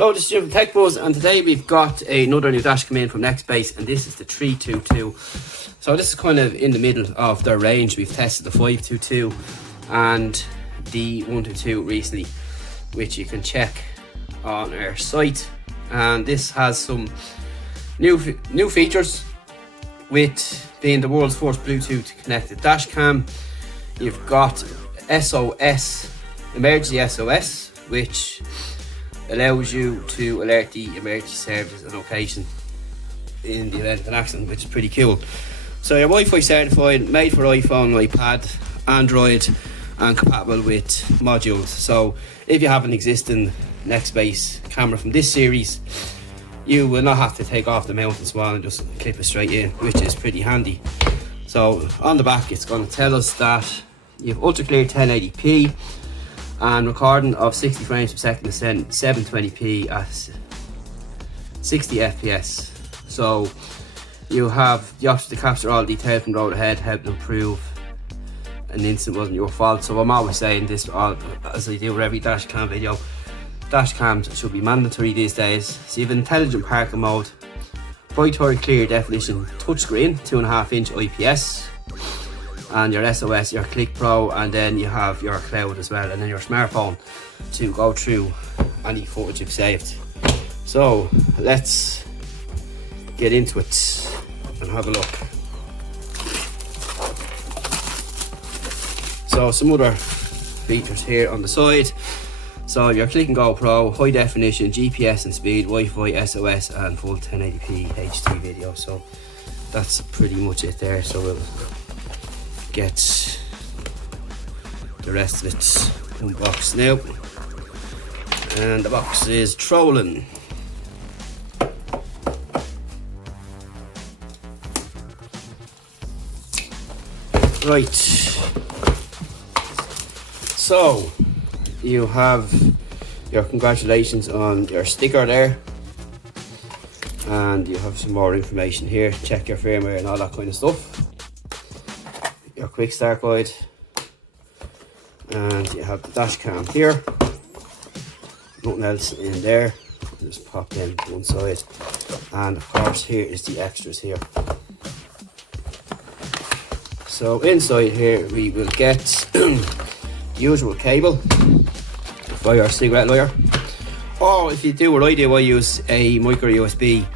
Hello, this is Jim from Tech Buzz, and today we've got another new dash cam in from Nextbase, and this is the 322. So this is kind of in the middle of their range. We've tested the 522 and the 122 recently, which you can check on our site. And this has some new features, with being the world's first Bluetooth connected dash cam. You've got SOS, emergency SOS, which allows you to alert the emergency services and location in the event of an accident, which is pretty cool. So you're Wi-Fi certified, made for iPhone, iPad, Android, and compatible with modules. So if you have an existing Nextbase camera from this series, you will not have to take off the mount and so on and just clip it straight in, which is pretty handy. So on the back, it's going to tell us that you have ultra clear 1080p and recording of 60 frames per second to 720p at 60 fps. So you have the option to capture all detail from the road ahead, helping improve an incident wasn't your fault. So I'm always saying this, as I do with every dash cam video, dash cams should be mandatory these days. So you have intelligent parking mode, bright clear definition touchscreen, 2.5-inch IPS, and your SOS, your Click Pro, and then you have your cloud as well, and then your smartphone to go through any footage you've saved. So let's get into it and have a look. So some other features here on the side. So your Click and Go Pro, high definition, GPS and speed, Wi-Fi, SOS, and full 1080p HD video. So that's pretty much it there. So we'll get the rest of it unboxed now, and the box is trolling. Right, so you have your congratulations on your sticker there, and you have some more information here. Check your firmware and all that kind of stuff. Your quick start guide, and you have the dash cam here. Nothing else in there. Just pop them to one side, and of course here is the extras here. So inside here we will get the usual cable for your cigarette lighter, or if you do what I do, I use a micro USB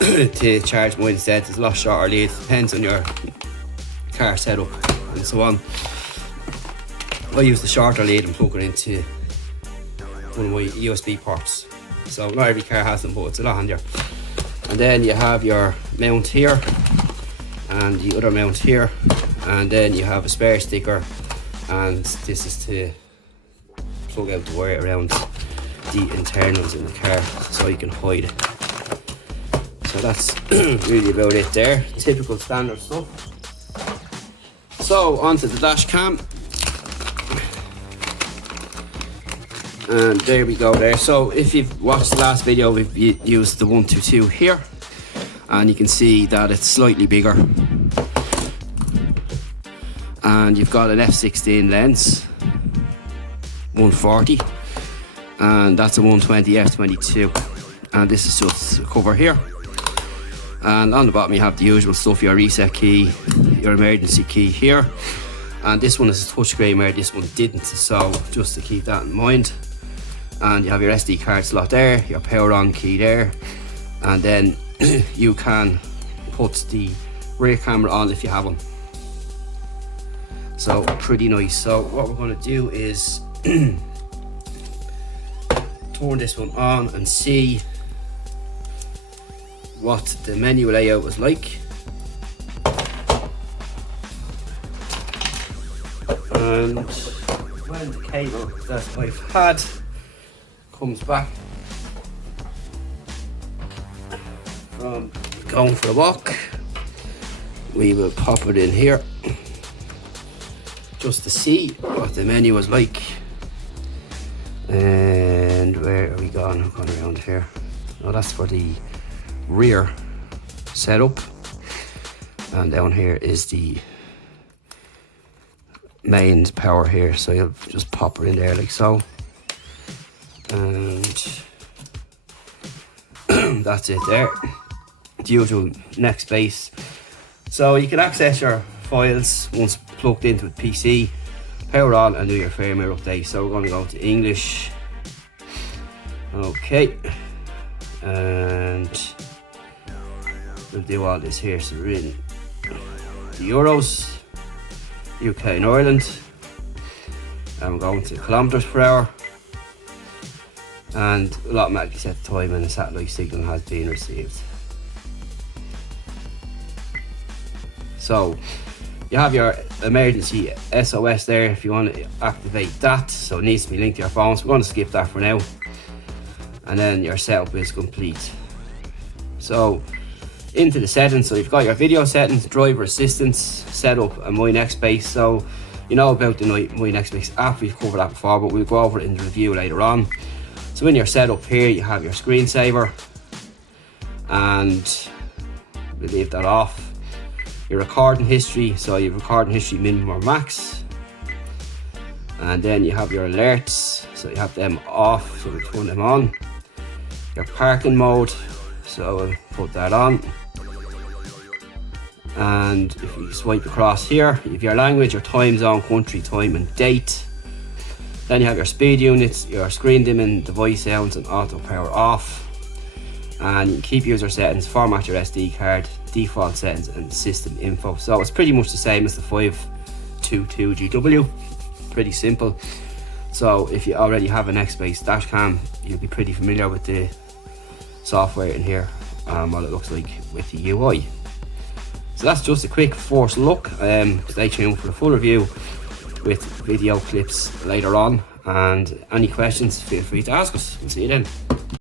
to charge mine instead. It's a lot shorter lead, depends on your car setup and so on. I use the shorter lead and plug it into one of my USB ports. So not every car has them, but it's a lot handier. And then you have your mount here and the other mount here, and then you have a spare sticker, and this is to plug out the wire around the internals in the car so you can hide it. So that's really about it there. Typical standard stuff. So onto the dash cam, and there we go there. So if you've watched the last video, we've used the 122 here, and you can see that it's slightly bigger, and you've got an f16 lens, 140, and that's a 120 f22, and this is just a cover here. And on the bottom you have the usual stuff, your reset key, your emergency key here, and this one is a touchscreen where this one didn't, so just to keep that in mind. And you have your SD card slot there, your power on key there, and then you can put the rear camera on if you have one. So pretty nice. So what we're going to do is turn this one on and see what the menu layout was like. And when the cable that I've had comes back from going for a walk, we will pop it in here just to see what the menu was like. And where are we going? I'm going around here. Oh, that's for the rear setup, and down here is the main power here, so you'll just pop it in there like so, and That's it there. The usual Nextbase. So you can access your files once plugged into a PC, power on and do your firmware update. So we're going to go to English. Okay. And we'll do all this here. So we're in the Euros, UK and Ireland. And we're going to kilometers per hour. And will automatically set the time and the satellite signal has been received. So you have your emergency SOS there if you want to activate that, so it needs to be linked to your phone, so we're going to skip that for now. And then your setup is complete. So into the settings, so you've got your video settings, driver assistance, setup and My Nextbase. So you know about the My Nextbase app, we've covered that before, but we'll go over it in the review later on. So in your setup here you have your screensaver, and we'll leave that off. Your recording history, so you have recording history minimum or max. And then you have your alerts, so you have them off, so we'll turn them on. Your parking mode, so we'll put that on. And if you swipe across here, you have your language, your time zone, country, time and date. Then you have your speed units, your screen dimming, device sounds and auto power off. And you can keep user settings, format your SD card, default settings and system info. So it's pretty much the same as the 522GW, pretty simple. So if you already have a Nextbase dashcam, you'll be pretty familiar with the software in here, what it looks like with the UI. So that's just a quick first look. Stay tuned for the full review with video clips later on, and any questions feel free to ask us. We'll see you then.